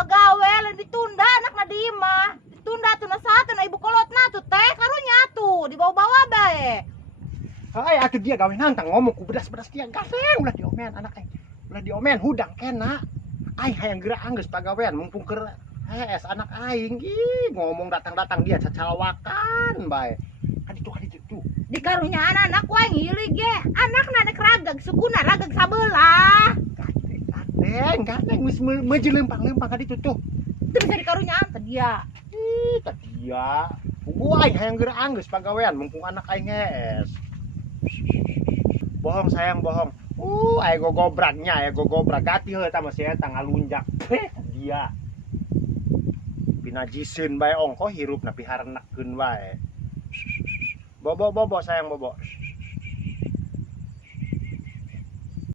bagawe lain ditunda anak na di mah. Ditunda tuh na satu na ibu kolot na tuh teh karunya tuh dibawa-bawa bae. Hai atuh dia gawe nantang ngomong ku bedas-bedas dia gaseng ulah diomen anak aing. Ulah diomen hudang kena. Aing hayang geura anggeus pagawean mumpung keur es anak aing ih ngomong datang-datang dia cacalawakan bae. Kan itu tuh. Di karunya anak wae ngilig ge. Anakna nek ragag sukuna ragag sabelah. Gandeng wis mejelempang-lempang kan itu tuh. Itu bisa di karunya teh dia. Ih tah dia. Gua aing hayang geura anggeus pagawean mumpung anak aing es. Bohong sayang bohong. Aya gogobraknya aya gogobrak gati heuh tah masih eta ngalunjak. Dia. Pinajiseun bae ongko hirupna piharenakeun wae. Bobo sayang bobo.